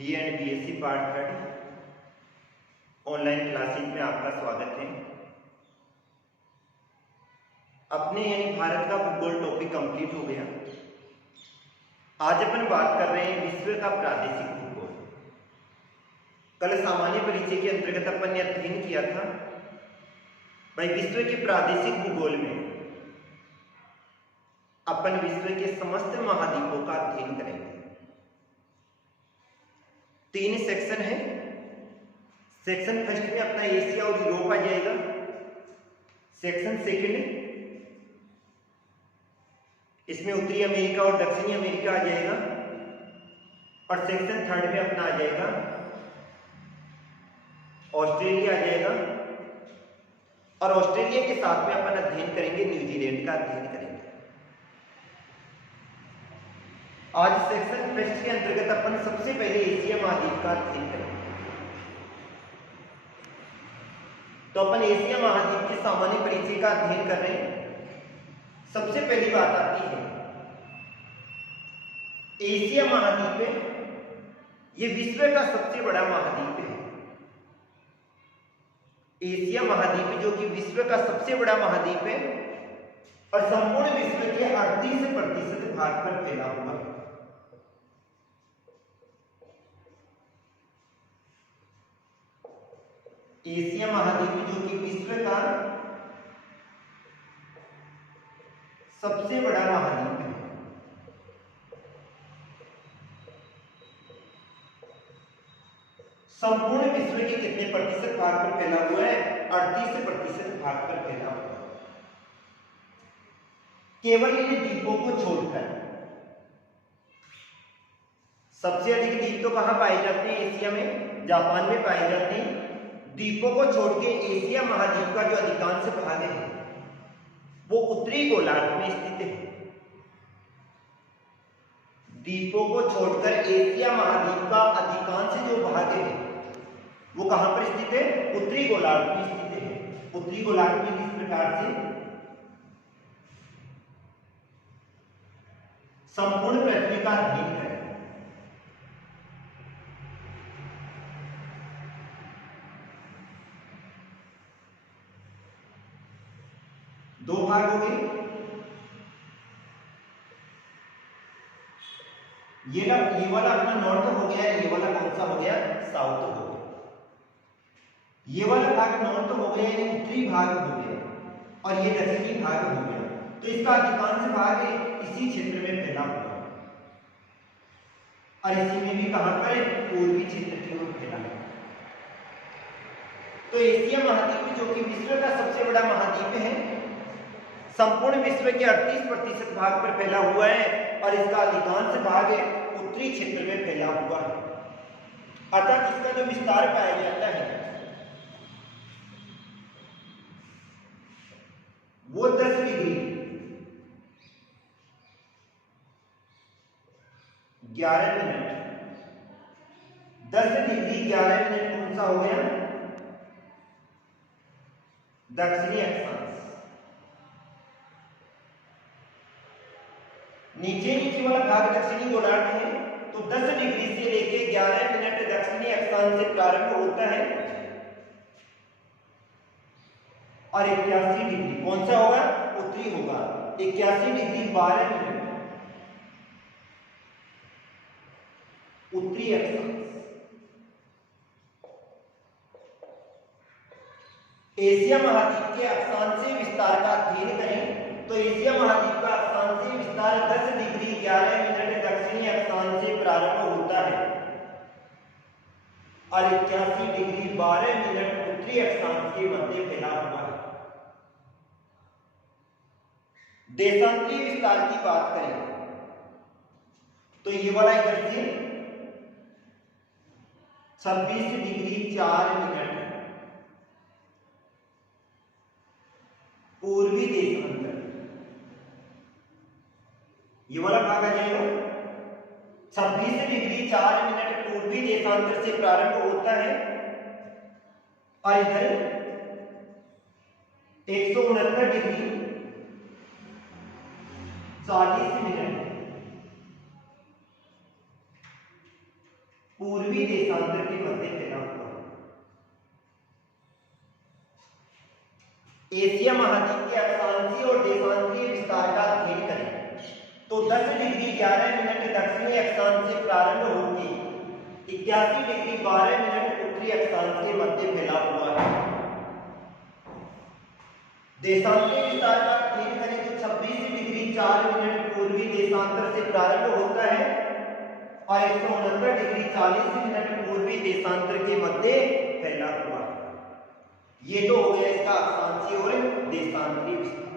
BA and BSc part 3 online classes में आपका स्वागत है। अपने यानी भारत का भूगोल टॉपिक कंप्लीट हो गया। आज अपन बात कर रहे हैं विश्व का प्रादेशिक भूगोल। कल सामान्य परिचय के अंतर्गत अपन ने अध्ययन किया था भाई विश्व के प्रादेशिक भूगोल में अपन विश्व के समस्त महाद्वीपों का अध्ययन करेंगे। 3 सेक्शन है। सेक्शन फर्स्ट में अपना एशिया और यूरोप आ जाएगा। सेक्शन सेकंड इसमें उत्तरी अमेरिका और दक्षिणी अमेरिका आ जाएगा। और सेक्शन थर्ड में अपना आ जाएगा ऑस्ट्रेलिया आ जाएगा। और ऑस्ट्रेलिया के साथ में अपन अध्ययन करेंगे न्यूजीलैंड का अध्ययन करेंगे। आज सेक्शन फर्स्ट के अंतर्गत अपन सबसे पहले एशिया महाद्वीप का अध्ययन करेंगे। तो अपन एशिया महाद्वीप के सामान्य परिचय का अध्ययन कर रहे हैं। सबसे पहली बात आती है एशिया महाद्वीप है, ये विश्व का सबसे बड़ा महाद्वीप है। एशिया महाद्वीप जो कि विश्व का सबसे बड़ा महाद्वीप है और संपूर्ण विश्व के 38% भाग पर फैला हुआ है। एशिया महाद्वीप जो कि विश्व का सबसे बड़ा महाद्वीप है। संपूर्ण विश्व के कितने प्रतिशत भाग पर फैला हुआ है? 38% भाग पर फैला हुआ है। केवल ये द्वीपों को छोड़कर सबसे अधिक द्वीप तो कहां पाए जाते हैं? एशिया में, जापान में पाए जाते हैं। द्वीपों को छोड़ के एशिया महाद्वीप का जो अधिकांश भाग है वो उत्तरी गोलार्ध में स्थित है। द्वीपों को छोड़कर एशिया महाद्वीप का अधिकांश जो भाग है वो कहां पर स्थित है? उत्तरी गोलार्ध में स्थित है। उत्तरी गोलार्ध में किस प्रकार से? संपूर्ण पृथ्वी का अध्ययन करें। दो भाग हो गए। ये वाला अपना नॉर्थ हो गया, ये वाला कौन सा हो गया? साउथ हो गया। ये वाला भाग नॉर्थ हो गया यानी उत्तरी भाग हो गया और ये दक्षिणी भाग हो गया। तो इसका अधिकांश भाग इसी क्षेत्र में फैला हुआ है और इसी में भी कहां पर है? पूर्वी क्षेत्र की ओर फैला है। तो एशिया महाद्वीप जो कि विश्व का सबसे बड़ा महाद्वीप है, संपूर्ण विश्व के 38% भाग पर फैला हुआ है और इसका अधिकांश भाग उत्तरी क्षेत्र में फैला हुआ है। अतः इसका जो विस्तार पाया जाता है वो 10 डिग्री 11 मिनट 10 डिग्री 11 मिनट कौन सा हो गया? दक्षिणी अक्षांश। नीचे वाला भाग दक्षिणी गोलार्ध है तो 10 डिग्री से लेके 11 मिनट दक्षिणी अक्षांश से प्रारंभ होता है और 81 डिग्री कौन सा होगा? उत्तरी होगा। 81 डिग्री 12 मिनट उत्तरी अक्षांश। एशिया महाद्वीप के अक्षांशीय विस्तार का अध्ययन करें तो एशिया महाद्वीप का अक्षांशीय विस्तार 10 डिग्री 11 मिनट दक्षिणी अक्षांश से प्रारंभ होता है और 81 डिग्री 12 मिनट उत्तरी अक्षांश के मध्य फैला हुआ है। देशांतरीय विस्तार की बात करें तो ये वाला इधर से 26 डिग्री 4 मिनट पूर्वी देशांतर। ये वाला भाग आ जाएगा 26 डिग्री 4 मिनट पूर्वी देशांतर से प्रारंभ होता है और इधर 169 डिग्री 40 मिनट पूर्वी पूर्वी देशांतर के मध्य फैला हुआ। एशिया महाद्वीप के अक्षांशीय और देशांतरीय विस्तार का अध्ययन करें तो 10 डिग्री 11 मिनट दक्षिणी अक्षांश से प्रारंभ होकर 81 डिग्री 12 मिनट उत्तरी अक्षांश के मध्य फैला हुआ है। देशांतरीय विस्तार का अध्ययन करें तो 26 डिग्री 4 मिनट पूर्वी देशांतर से प्रारंभ होता है और 169 डिग्री 40 मिनट पूर्वी देशांतर के मध्य फैला हुआ है। ये तो हो गया इसका अक्षांशीय और देशांतरीय विस्तार।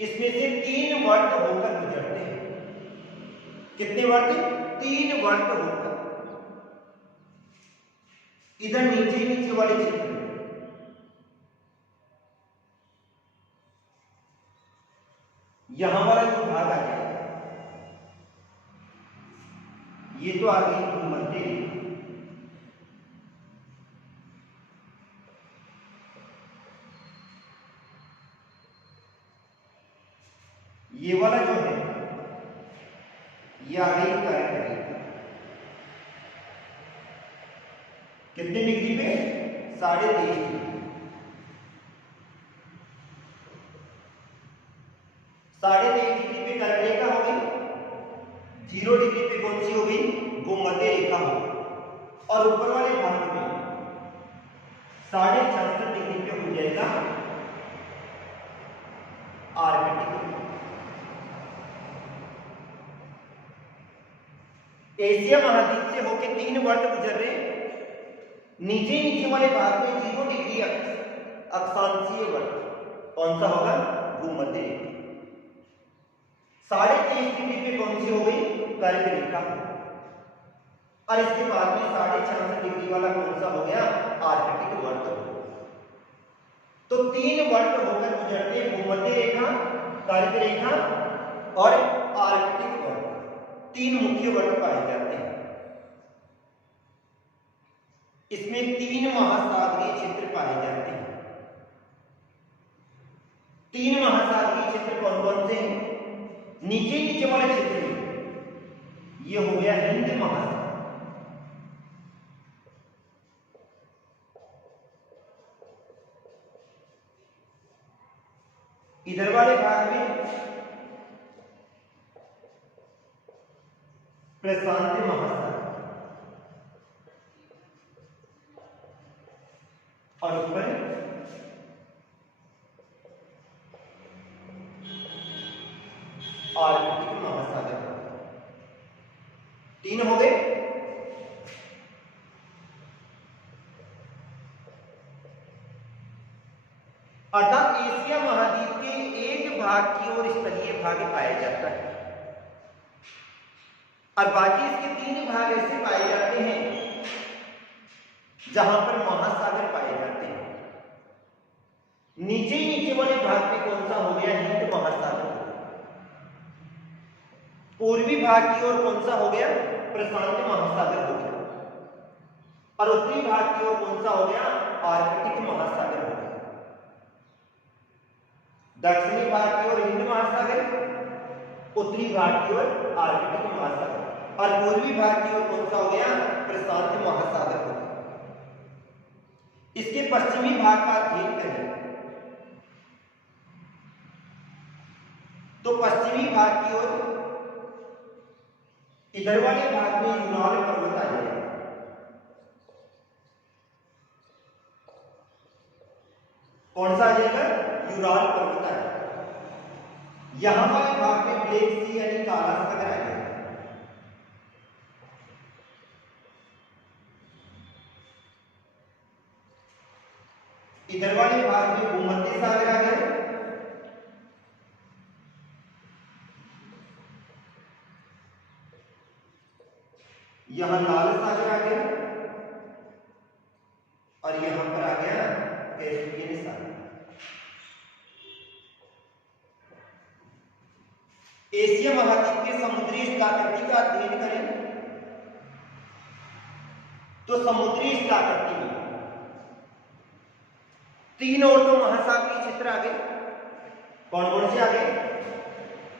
इसमें से 3 वर्त होकर गुजरते हैं। कितने वर्त? 3 वर्त होकर। इधर नीचे वाले चित्र में यहां वाला जो भाग आ जाएगा ये तो आ गई भूमध्य रेखा। ये वाला जो है ये आ गई कर्क रेखा। कितने डिग्री पे? 23.5 डिग्री। 23.5 डिग्री पे कर्क रेखा हो गई। 0 डिग्री पे कौन सी हो गई? भूमध्य रेखा हो गई। और ऊपर वाले भाग में 66.5 डिग्री पे हो जाएगा आर्कटिक। एशिया महाद्वीप से होकर 3 वर्त गुजर रहे। नीचे वाले भाग में 0 डिग्री अक्षांशीय वर्त कौन सा होगा? भूमध्य रेखा। 23.5 डिग्री पे कौन सी हो गई? कर्क रेखा। और इसके बाद में 66.5 डिग्री वाला कौन सा हो गया? आर्कटिक वर्त। तो 3 वर्त होकर गुजरते हैं, भूमध्य रेखा, कर्क रेखा और आर्कटिक वर्त। 3 मुख्य वर्त पाए जाते हैं। इसमें 3 महासागरीय क्षेत्र पाए जाते हैं। 3 महासागरीय क्षेत्र कौन कौन से हैं? नीचे वाले क्षेत्र में ये हो गया हिंद महासागर। इधर वाले भाग में प्रशांत महासागर और ऊपर आर्कटिक महासागर। 3 हो गए। अर्थात एशिया महाद्वीप के एक भाग की ओर स्थलीय भाग पाया जाता है और बाकी इसके 3 भाग ऐसे पाए जाते हैं जहां पर महासागर पाए जाते हैं। नीचे वाले भाग पे कौन सा हो गया? हिंद महासागर। पूर्वी भाग की ओर कौन सा हो गया? प्रशांत महासागर हो गया। और उत्तरी भाग की ओर कौन सा हो गया? आर्कटिक महासागर हो गया। दक्षिणी भाग की ओर हिंद महासागर, उत्तरी भाग की ओर आर्कटिक महासागर और पूर्वी भाग की ओर कौन सा हो गया? प्रशांत महासागर हो गया। इसके पश्चिमी भाग का अध्ययन करें तो पश्चिमी भाग की ओर इधर वाले भाग में यूराल पर्वत आ जाएगा। कौन सा आ जाएगा? यूराल पर्वत आ जाएगा। यहां वाले भाग में ब्लैक सी यानी काला सागर आ जाएगा। इधर वाले भाग में भूमध्य सागर आ गया। यहां लाल सागर आ गया और यहां पर आ गया कैस्पियन सागर। एशिया महाद्वीप के समुद्री स्थलाकृति का अध्ययन करें तो समुद्री स्थलाकृति में 3 और तो महासागरीय क्षेत्र आ गए। कौन कौन से आ गए?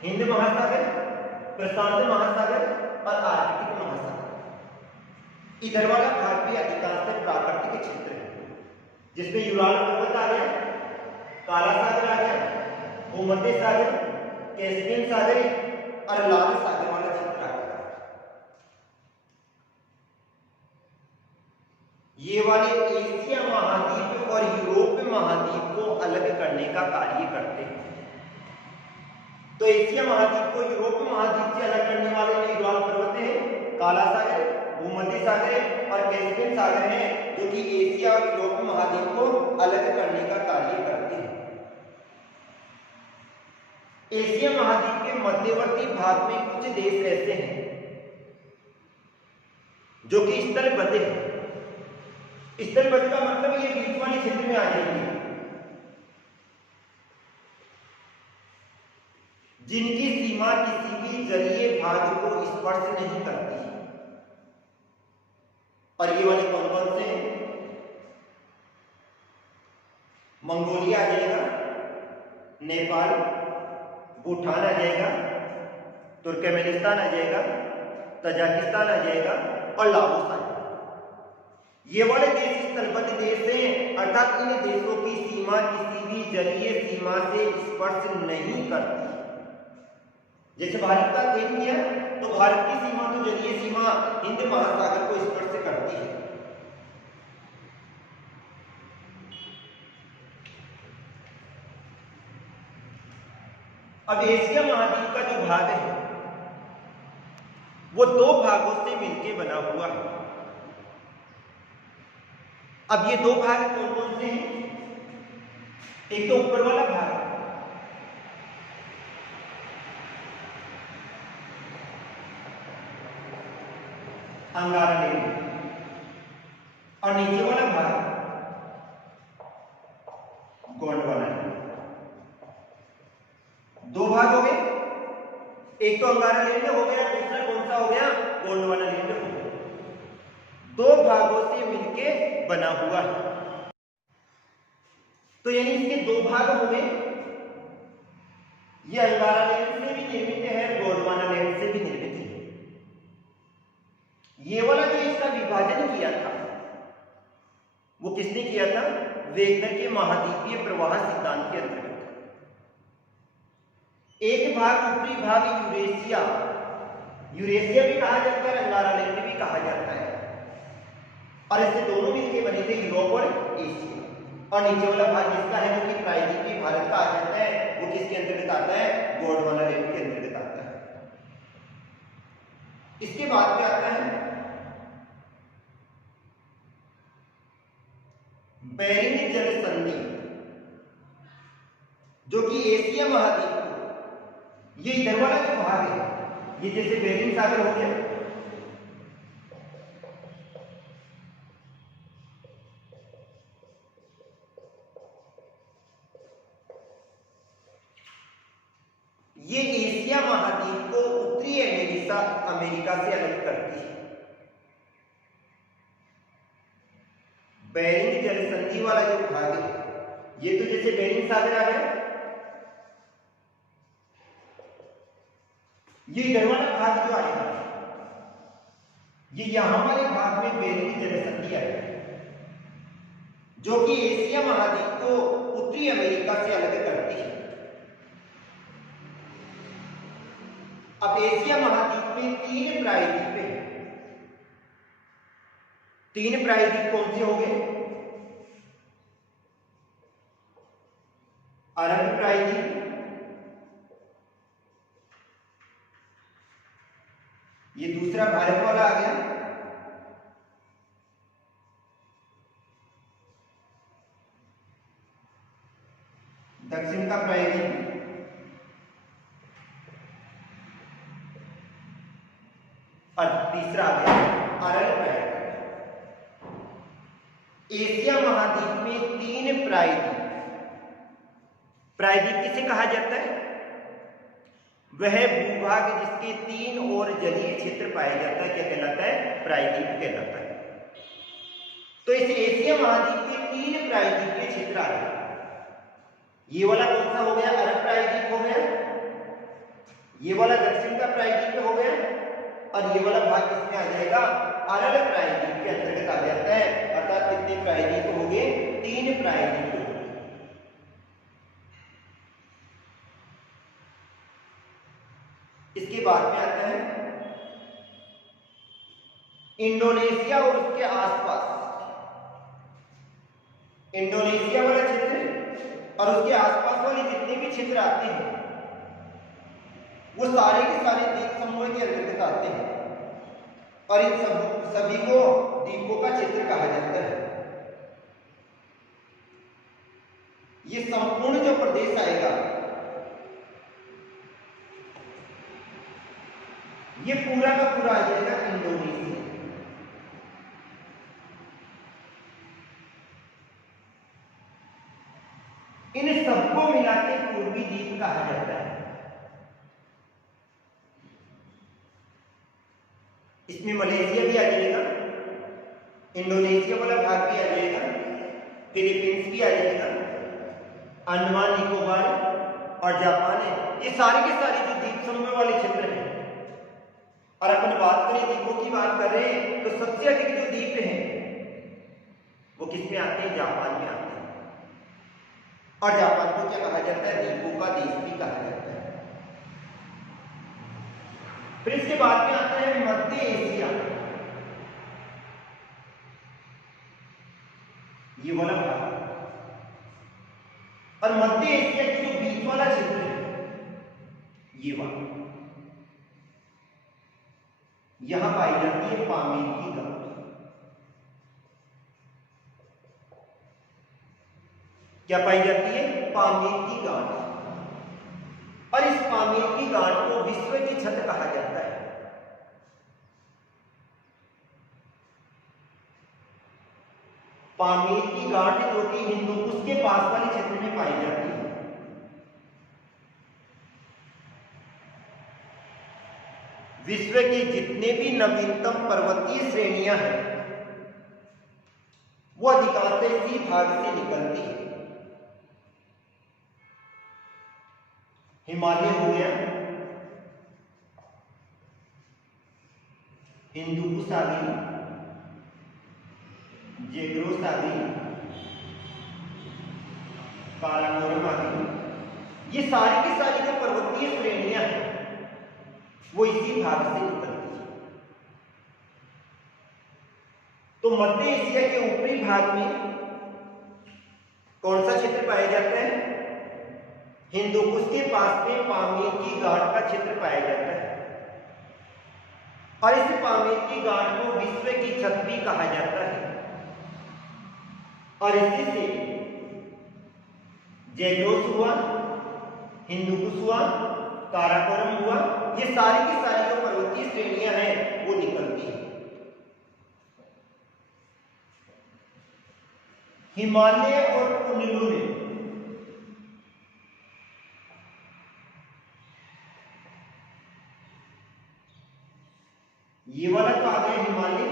हिंद महासागर, प्रशांत महासागर और आर्कटिक महासागर। इधर वाला भाग भी अधिकांशतः प्राकृतिक क्षेत्र है, जिसमें यूराल पर्वत आ गया, काला सागर आ गया, भूमध्य सागर, कैस्पियन सागर और लाल सागर वाला क्षेत्र आ गया। ये वाले एशिया महाद्वीप और यूरोप महाद्वीप को अलग करने का कार्य करते हैं। तो एशिया महाद्वीप को यूरोप महाद्वीप से अलग करने वाले यूराल पर्वत हैं, काला सागर, भूमध्य सागर और कैस्पियन सागर हैं, जो कि एशिया और यूरोप महाद्वीप को अलग करने का कार्य करते हैं। एशिया महाद्वीप के मध्यवर्ती भाग में कुछ देश ऐसे हैं जो कि स्थलबद्ध हैं। स्थलबद्ध का मतलब ये बीच वाले क्षेत्र में आ जाएंगे, जिनकी सीमा किसी भी जलीय भाग को स्पर्श नहीं करती। और ये वाले कौन कौन से हैं? मंगोलिया आ जाएगा, नेपाल, भूटान आ जाएगा, तुर्कमेनिस्तान आ जाएगा, तजाकिस्तान आ जाएगा और लाओस आ जाएगा। ये वाले देश स्थलबद्ध देश हैं, अर्थात इन देशों की सीमा किसी भी जलीय सीमा से स्पर्श नहीं करती। जैसे भारत का अध्ययन किया तो भारत की सीमा तो जलीय सीमा हिंद महासागर को स्पर्श करती है। अब एशिया महाद्वीप का जो भाग है वो दो भागों से मिलकर बना हुआ है। अब ये दो भाग कौन कौन से हैं? एक तो ऊपर वाला भाग अंगारा लेक और नीचे वाला भाग गोंडवाना लेक। दो भाग हो गए, एक तो अंगारा लेक हो गया, दूसरा कौन सा हो गया? गोंडवाना लेक हो गया। दो भागों से मिलके बना हुआ है। तो यानी इसके दो भाग हो गए, ये अंगारा लेक से भी निर्मित है, गोंडवाना लेक से भी निर्मित है। ये वाला जो इसका विभाजन किया था वो किसने किया था? वेगनर के महाद्वीपीय प्रवाह सिद्धांत के अंतर्गत। एक भाग ऊपरी भाग यूरेशिया, यूरेशिया भी कहा जाता है, अंगारा लेक भी कहा जाता है, और इससे दोनों मिलकर बने थे यूरोप और एशिया। और नीचे वाला भाग जिसका है जो कि प्रायद्वीपीय भारत का आ जाता है, वो किसके अंतर्गत आता है? गोंडवाना लेक के अंतर्गत आता है। इसके बाद क्या आता है? बेरिंग जल संधि, जो कि एशिया महाद्वीप, ये इधर वाला जो भाग है, ये जैसे बेरिंग सागर हो गया, ये एशिया महाद्वीप को उत्तरी अमेरिका से अलग करती है। बेरिंग जल संधि वाला जो भाग है, ये तो जैसे बेरिंग सागर आ गया, ये इधर वाला भाग जो आएगा, ये यहां वाले भाग में बेरिंग जल संधि आएगी, जो कि एशिया महाद्वीप को उत्तरी अमेरिका से अलग करती है। अब एशिया महाद्वीप में तीन प्रायद्वीप हैं। तीन प्रायद्वीप कौन से हो गए? अरब प्रायद्वीप, ये दूसरा भारत वाला आ गया, दक्षिण का प्रायद्वीप, और तीसरा आ गया अरब प्रायद्वीप। एशिया महाद्वीप में तीन प्रायद्वीप, प्रायद्वीप किसे कहा जाता है? वह भूभाग जिसके तीन और जलीय क्षेत्र पाया जाता है, क्या कहलाता है? प्रायद्वीप कहलाता है। तो इस एशिया महाद्वीप के तीन प्रायद्वीपीय क्षेत्र आ गए। ये वाला कौन सा हो गया? अरब प्रायद्वीप हो गया, ये वाला दक्षिण का प्रायद्वीप हो गया, और ये वाला भाग किसमें आ जाएगा? अलग प्रायद्वीप के अंतर्गत आ जाता है। अर्थात कितने प्रायद्वीप हो गए? 3 प्रायद्वीप हो गए। इसके बाद में आता है इंडोनेशिया और उसके आसपास। इंडोनेशिया वाला क्षेत्र और उसके आसपास वाले जितने भी क्षेत्र आते हैं वो सारे के सारे द्वीप समूह के अंतर्गत आते हैं और इन सभी को द्वीपों का क्षेत्र कहा जाता है। ये संपूर्ण जो प्रदेश आएगा ये पूरा का पूरा आ जाएगा इंडोनेशिया। इन सबको मिला के पूर्वी द्वीप कहा जाता है। इसमें मलेशिया भी आ जाएगा, इंडोनेशिया वाला भाग भी आ जाएगा, फिलीपींस भी आ जाएगा, अंडमान निकोबार और जापान है। ये सारे के सारे जो द्वीप समूह वाले क्षेत्र हैं। और अपन बात करें द्वीपों की बात कर रहे हैं तो सबसे अधिक जो द्वीप हैं वो किस में आते हैं? जापान में आते हैं। और जापान को क्या कहा जाता है? द्वीपों का देश भी कहा जाता है। फिर इसके बाद में आता है मध्य एशिया। ये वाला भाग और मध्य एशिया की जो बीच वाला क्षेत्र है ये वाला, यहां पाई जाती है पामीर की गांठ। क्या पाई जाती है? पामीर की गांठ। और इस पामीर की गांठ को विश्व की छत कहा जाता है। पामीर की गांठ जो कि हिंदुकुश के पास वाले क्षेत्र में पाई जाती है। विश्व के जितने भी नवीनतम पर्वतीय श्रेणियां हैं वो अधिकांश इसी भाग से निकलती है। हिमालय हो गया, हिंदुकुश आ गई, जेग्रोस आ गई, काराकोरम आ गई। ये सारी की सारी जो पर्वतीय श्रेणियां हैं वो इसी भाग से निकलती है। तो मध्य एशिया के ऊपरी भाग में कौन सा क्षेत्र पाया जाता है? हिंदुकुश के पास में पामीर की गांठ का क्षेत्र पाया जाता है। और इस पामीर की गांठ को विश्व की छत भी कहा जाता है। और इसी से जेग्रोस हुआ, हिंदुकुश हुआ, काराकोरम हुआ, ये सारी की सारी जो पर्वतीय श्रेणियां हैं वो निकलती है। हिमालय और कुनलुन ये वाला तो आ गया हिमालय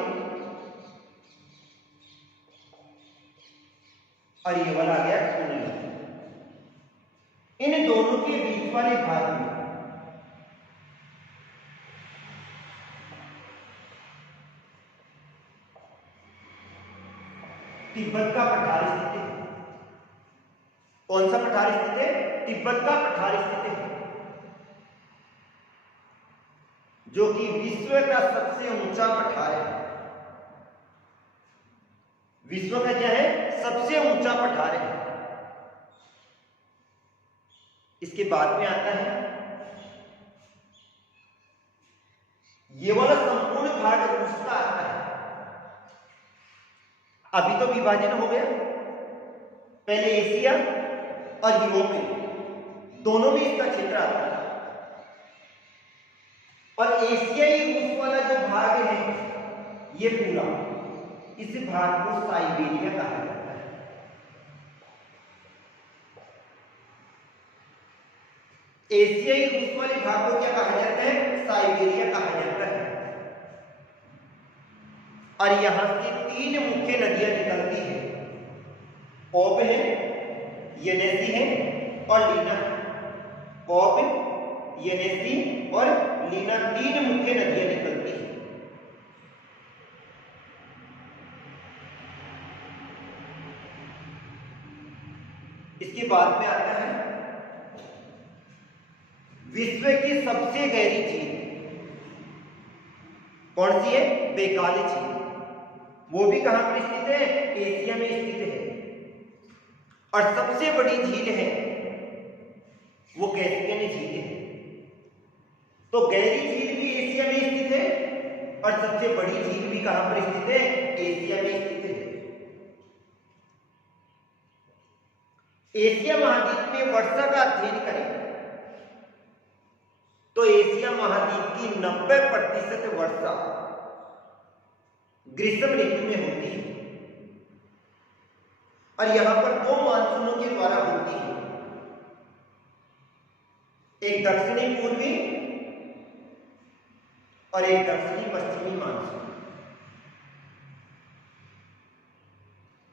और ये वाला आ गया कुनलुन। इन दोनों के बीच वाले भाग में तिब्बत का पठार स्थित है। कौन सा पठार स्थित है? तिब्बत का पठार स्थित है, जो कि विश्व का सबसे ऊंचा पठार है। विश्व का क्या है? सबसे ऊंचा पठार है। इसके बाद में आता है ये वाला संपूर्ण भाग रूस का आता है। अभी तो विभाजन हो गया, पहले एशिया और यूरोप में दोनों में इसका क्षेत्र आता है। और एशियाई रूस वाला जो भाग है ये पूरा, इस भाग को साइबेरिया कहा जाता है। एशियाई रूस वाले भाग को क्या कहा जाता है? साइबेरिया कहा जाता है। और यहां से 3 मुख्य नदियां निकलती है। ओब है, येनेसी है और लीना। ओब, येनेसी और लीना 3 मुख्य नदियां निकलती है। बाद में आता है विश्व की सबसे गहरी झील कौन सी है? बैकाल झील। वो भी कहां पर स्थित है? एशिया में स्थित है। और सबसे बड़ी झील है वो कैस्पियन झील है। तो गहरी झील भी एशिया में स्थित है और सबसे बड़ी झील भी कहां पर स्थित है? एशिया में स्थित है। एशिया महाद्वीप में वर्षा का अध्ययन करें तो एशिया महाद्वीप की 90% वर्षा ग्रीष्म ऋतु में होती है और यहां पर दो मानसूनों के द्वारा होती है, एक दक्षिणी पूर्वी और एक दक्षिणी पश्चिमी मानसून।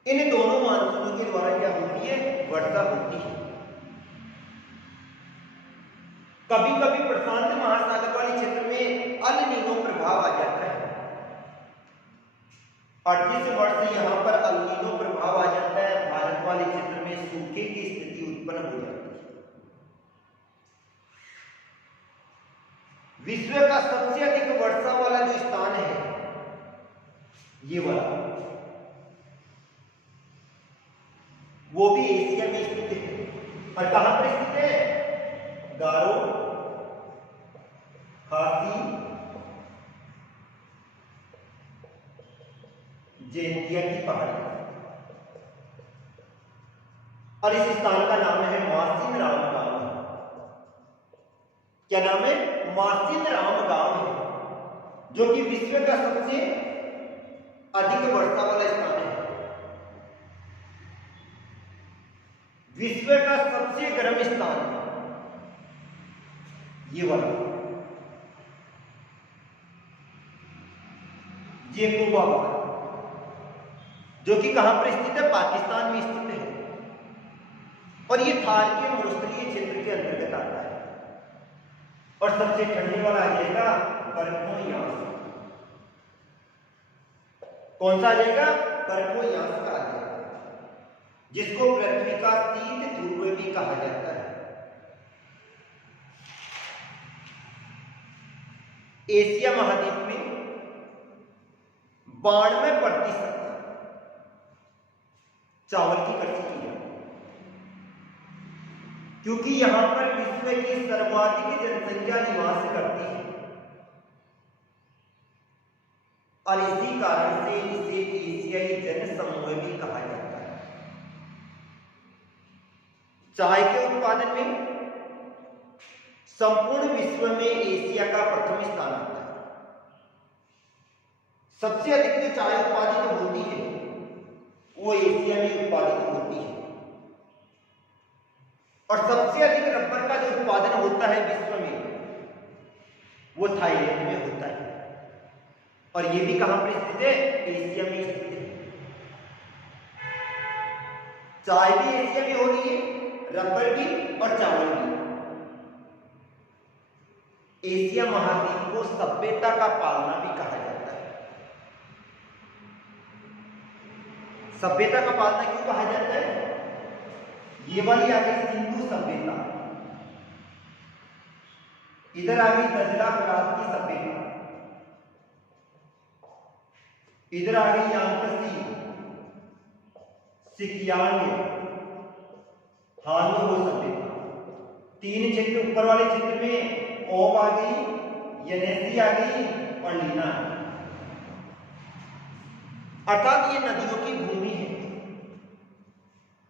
इन दोनों मानसूनों के द्वारा क्या होती है? वर्षा होती है। कभी कभी प्रशांत महासागर वाले क्षेत्र में अल नीनो प्रभाव आ जाता है और जिस वर्ष यहां पर अल नीनो प्रभाव आ जाता है भारत वाले क्षेत्र में सूखे की स्थिति उत्पन्न हो जाती है। विश्व का सबसे अधिक वर्षा वाला जो स्थान है ये वाला, वो भी एशिया में स्थित है। और कहां पर स्थित है? गारो, खासी, जैंतिया की पहाड़ी। और इस स्थान का नाम है मासिन राम गांव। क्या नाम है? मासिन राम गांव है, जो कि विश्व का सबसे अधिक वर्षा वाला स्थान है। विश्व का सबसे गर्म स्थान ये वाला जेकोबाबाद, जो कि कहां पर स्थित है? पाकिस्तान में स्थित है और ये थार के मरुस्थलीय क्षेत्र के अंतर्गत आता है। और सबसे ठंडे वाला आ जाएगा बर्फोयांस। कौन सा आ जाएगा? बर्फोयांस का आ जाएगा, जिसको पृथ्वी का शीत ध्रुव भी कहा जाता है। एशिया महाद्वीप में 92% चावल की कृषि की जाती है, क्योंकि यहां पर विश्व की सर्वाधिक जनसंख्या निवास करती है और इसी कारण से इसे एशियाई जनसमूह भी कहा जाता है। चाय के उत्पादन में संपूर्ण विश्व में एशिया का प्रथम स्थान आता है। सबसे अधिक जो चाय उत्पादित होती है वो एशिया में उत्पादित होती है और सबसे अधिक रबर का जो उत्पादन होता है विश्व में वो थाईलैंड में होता है और ये भी कहां पर स्थित है? एशिया में स्थित है। चाय भी एशिया में हो रही है, रबर भी और चावल भी। एशिया महाद्वीप को सभ्यता का पालना भी कहा जाता है। सभ्यता का पालना क्यों कहा जाता है? ये वाली आ गई सिंधु सभ्यता, इधर आ गई दजला फरात की सभ्यता, इधर आ गई यांगत्से, सिकियांग, हानगो सभ्यता। तीन क्षेत्र ऊपर वाले क्षेत्र में ओब आ गई, यनेसी आ गई और लीना। अर्थात ये नदियों की भूमि है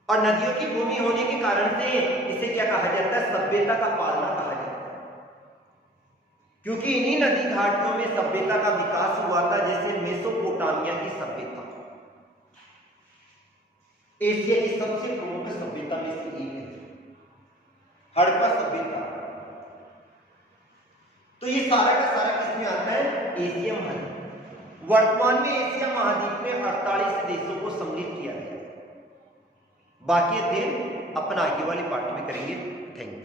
और नदियों की भूमि होने के कारण से इसे क्या कहा जाता है? सभ्यता का पालना कहा जाता है, क्योंकि इन्हीं नदी घाटियों में सभ्यता का विकास हुआ था, जैसे मेसोपोटामिया की सभ्यता एशिया की सबसे प्रमुख सभ्यता में से एक है, हड़प्पा सभ्यता। तो ये सारा का सारा किसमें आता है? एशिया महाद्वीप। वर्तमान में एशिया महाद्वीप में 48 देशों को सम्मिलित किया गया है। बाकी अध्ययन अपना आगे वाले पार्ट में करेंगे। Thank you.